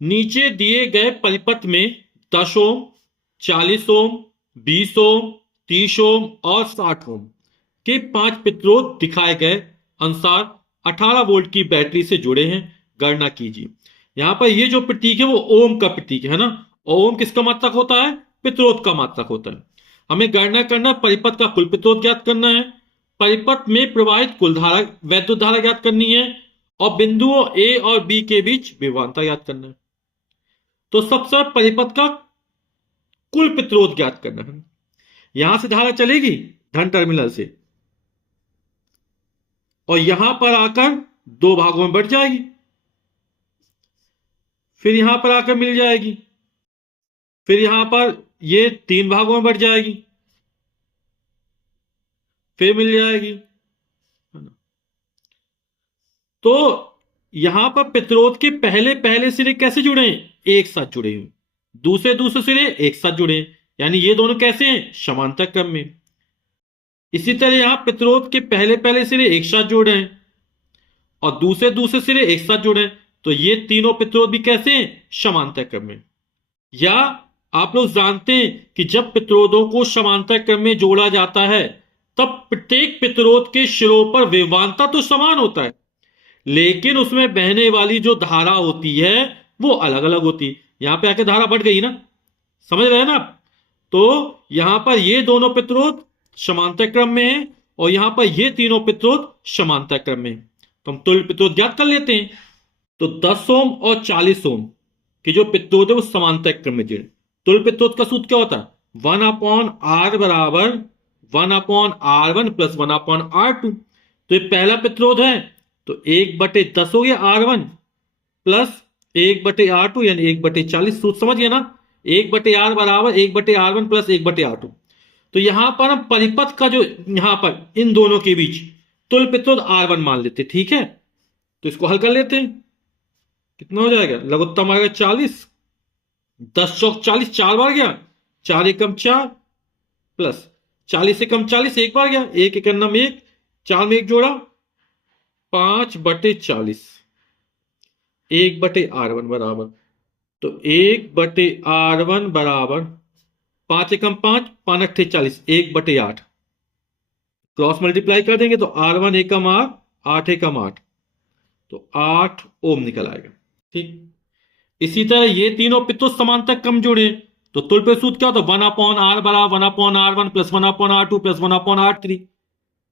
नीचे दिए गए परिपथ में 10 ओम, 40 ओम, 20 ओम, 30 ओम और 60 ओम के 5 प्रतिरोध दिखाए गए अनुसार 18 वोल्ट की बैटरी से जुड़े हैं। गणना कीजिए। यहां पर ये जो प्रतीक है वो ओम का प्रतीक है ना। और ओम किसका मात्रक होता है? प्रतिरोध का मात्रक होता है। हमें गणना करना, परिपथ का कुल प्रतिरोध ज्ञात करना है, परिपथ में प्रवाहित कुल धारा, वैद्युत धारा ज्ञात करनी है, और बिंदुओं ए और बी के बीच विभवांतर ज्ञात करना है। तो सबसे परिपथ का कुल प्रतिरोध ज्ञात करना है। यहां से धारा चलेगी धन टर्मिनल से, और यहां पर आकर दो भागों में बढ़ जाएगी, फिर यहां पर आकर मिल जाएगी, फिर यहां पर ये 3 भागों में बढ़ जाएगी, फिर मिल जाएगी। तो यहां पर प्रतिरोध के पहले पहले सिरे कैसे जुड़े हैं? एक साथ जुड़े हुए। दूसरे दूसरे सिरे एक साथ जुड़े हैं, यानी ये दोनों कैसे हैं? समांतर क्रम में। इसी तरह यहां प्रतिरोध के पहले पहले सिरे एक साथ जुड़े हैं और दूसरे दूसरे सिरे एक साथ जुड़े हैं, तो ये तीनों प्रतिरोध भी कैसे हैं? समांतर क्रम में। या आप लोग जानते हैं कि जब प्रतिरोधों को समांतर क्रम में जोड़ा जाता है तब प्रत्येक प्रतिरोध के सिरों पर विभवांतर तो समान होता है, लेकिन उसमें बहने वाली जो धारा होती है वो अलग अलग होती है। यहां पे आके धारा बढ़ गई ना, समझ रहे हैं ना आप? तो यहां पर ये दोनों प्रतिरोध समांतर क्रम में है और यहां पर ये तीनों प्रतिरोध समांतर क्रम में है। तो हम तुल्य प्रतिरोध ज्ञात कर लेते हैं। तो 10 ओम और 40 ओम की जो प्रतिरोध है वो समांतर क्रम में जुड़े। तुल्य प्रतिरोध का सूत्र क्या होता है? 1/R बराबर 1/R1 प्लस 1/R2। तो ये पहला प्रतिरोध है, तो 1/10 हो गया R1 प्लस 1/R2 यानी 1/40। सूत्र समझ गए ना? 1/R बराबर 1/R1 प्लस 1/R2। तो यहां पर हम परिपथ का जो यहां पर इन दोनों के बीच तुल्य प्रतिरोध R1 मान लेते, ठीक है। तो इसको हल कर लेते हैं। कितना हो जाएगा? लघुत्तम आएगा 40, 10 चौक 40, 4 बार गया, 4 एकम 4 प्लस 40 एकम 40 एक बार गया, एक एकम नम एक, 4 में एक जोड़ा, 5/40, 1/R1 बराबर। तो 1/R1 बराबर 5 एकम 5, 5 अट्ठे 40, 1/8। क्रॉस मल्टीप्लाई कर देंगे तो R1 एकम R, 8 एकम 8, तो 8 ओम निकल आएगा। ठीक। इसी तरह ये तीनों पित्तों समांतर क्रम जुड़े, तो तुल्य पे सूत्र क्या होता है? 1/R बराबर 1/R1 plus 1/R2 plus 1/R3।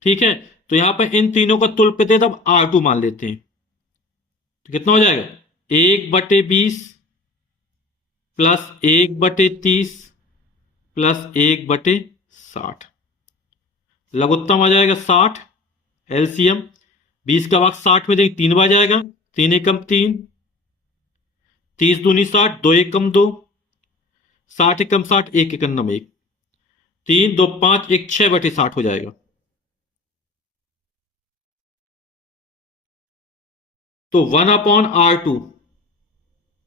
ठीक है। तो यहां पर इन तीनों का तुल्य प्रतिरोध अब R2 मान लेते हैं। तो कितना हो जाएगा? 1/20 प्लस 1/30 प्लस 1/60। लघुत्तम आ जाएगा 60, एलसीएम 20 का भाग 60 में देंगे 3 बार जाएगा, 3 एकम 3, 30 दूनी 60, 2 एकम 2, 60 एकम 60, 1 एकम नम 1, 3 2 5 1 6/60 हो जाएगा। तो 1/R2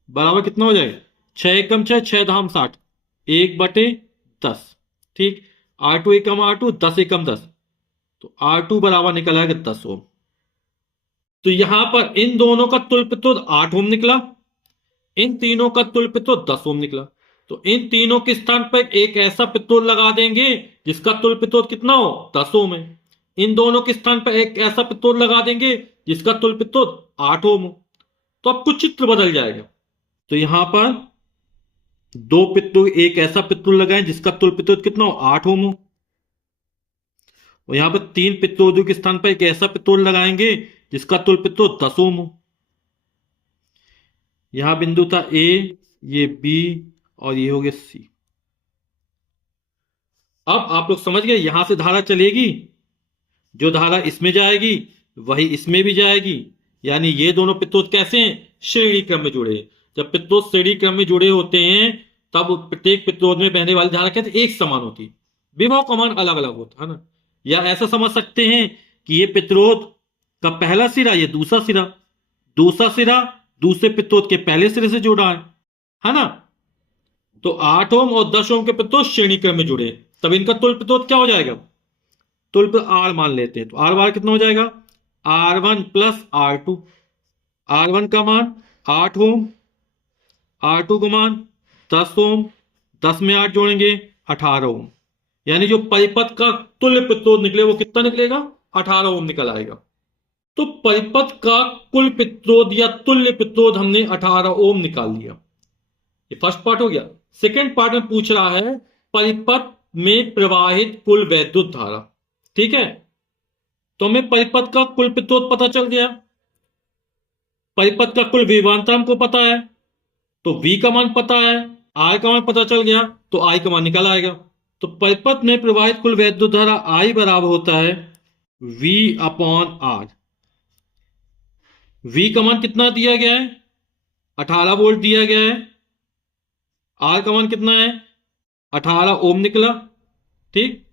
बराबर कितना हो जाएगा? 6 एकम 6, 6 धाम 60, 1/10। ठीक। R2 एकम R2, 10 एकम 10, तो R2 बराबर निकल आएगा 10 ओम। तो यहां पर इन दोनों का तुल्य प्रतिरोध 8 ओम निकला, इन तीनों का तुल्य प्रतिरोध 10 ओम निकला। तो इन तीनों के स्थान पर एक ऐसा प्रतिरोध लगा देंगे जिसका तुल्य प्रतिरोध कितना हो? 10 ओम है। इन दोनों के स्थान पर एक ऐसा प्रतिरोध लगा देंगे जिसका तुल्य प्रतिरोध 8 ओम हो। तो अब कुछ चित्र बदल जाएगा। तो यहां पर दो पित्तों, एक ऐसा पित्तों लगाएं जिसका तुल्य प्रतिरोध कितना हो? 8 ओम हो। और यहां पर 3 पित्तों के स्थान पर एक ऐसा पित्तों लगाएंगे जिसका तुल्य प्रतिरोध 10 ओम हो। यहां बिंदु था ए, ये बी और ये हो गया सी। अब आप लोग समझ गए, यहां से धारा चलेगी, जो धारा इसमें जाएगी वही इसमें भी जाएगी, यानी ये दोनों प्रतिरोध कैसे हैं? श्रेणी क्रम में जुड़े हैं। जब प्रतिरोध श्रेणी क्रम में जुड़े होते हैं तब प्रत्येक प्रतिरोध में बहने वाली धारा कहते एक समान होती है, विभव का मान अलग अलग होता है ना। या ऐसा समझ सकते हैं कि ये प्रतिरोध का पहला सिरा, ये दूसरा सिरा, दूसरा सिरा दूसरे प्रतिरोध के पहले सिरे से जुड़ा है ना। तो 8 ओम और 10 ओम के प्रतिरोध श्रेणी क्रम में जुड़े हैं, तब इनका तुल्य प्रतिरोध क्या हो जाएगा? तुल्य पर आर मान लेते हैं, तो आर बार कितना हो जाएगा? R1 plus R2। R1 का मान 8 ओम R2 का मान 10 ओम, 10 में 8 जोड़ेंगे 18 ओम, यानी जो परिपथ का तुल्य प्रतिरोध निकले वो कितना निकलेगा, 18 ओम निकल आएगा। तो परिपथ का कुल प्रतिरोध या तुल्य प्रतिरोध हमने 18 ओम निकाल लिया। ये फर्स्ट पार्ट हो गया। सेकेंड पार्ट में पूछ रहा है परिपथ में प्रवाहित कुल वैद्युत धारा। ठीक है, तो हमें परिपथ का कुल प्रतिरोध पता चल गया, परिपथ का कुल विभवांतर हमको पता है, तो V का मान पता है, R का मान पता चल गया, तो I का मान निकल आएगा। तो परिपथ में प्रवाहित कुल वैद्युत धारा I बराबर होता है V अपॉन R। V का मान कितना दिया गया है, 18 वोल्ट दिया गया है। R का मान कितना है, 18 ओम निकला। ठीक,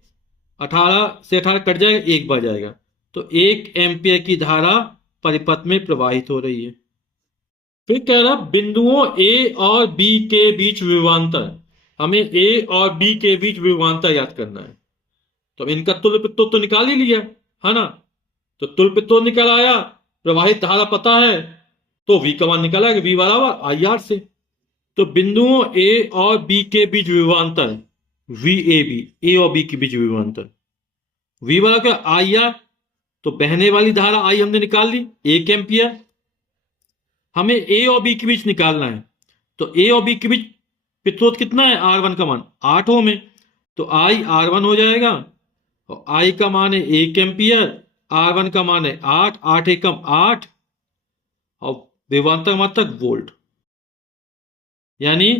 18 से 18 कट जाएगा, 1 बढ़ जाएगा, तो 1 एम्पियर की धारा परिपथ में प्रवाहित हो रही है। फिर कह रहा बिंदुओं ए और बी के बीच विभवांतर, हमें ए और बी के बीच विभवांतर याद करना है। तो इनका तुल्य प्रतिरोध तो निकाल ही लिया है ना, तो तुल्य प्रतिरोध निकल आया, प्रवाहित धारा पता है, तो V का मान निकल आएगा, V बराबर आई आर से। तो बिंदुओं ए और बी के बीच विभवांतर VAB, ए और बी के बीच विभवांतर V बराबर क्या, आई आर। तो बहने वाली धारा I हमने निकाल ली 1 एम्पियर। हमें ए और बी के बीच निकालना है, तो ए और बी के बीच प्रतिरोध कितना है, R1 का मान 8 ओम है, तो I R1 हो जाएगा, और I का मान है 1 एम्पियर, R1 का मान है 8, 8 एकम 8, और विभवांतर मात्रक वोल्ट, यानी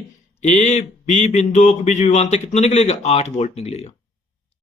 ए बी बिंदुओं के बीच विभवांतर कितना निकलेगा, 8 वोल्ट निकलेगा।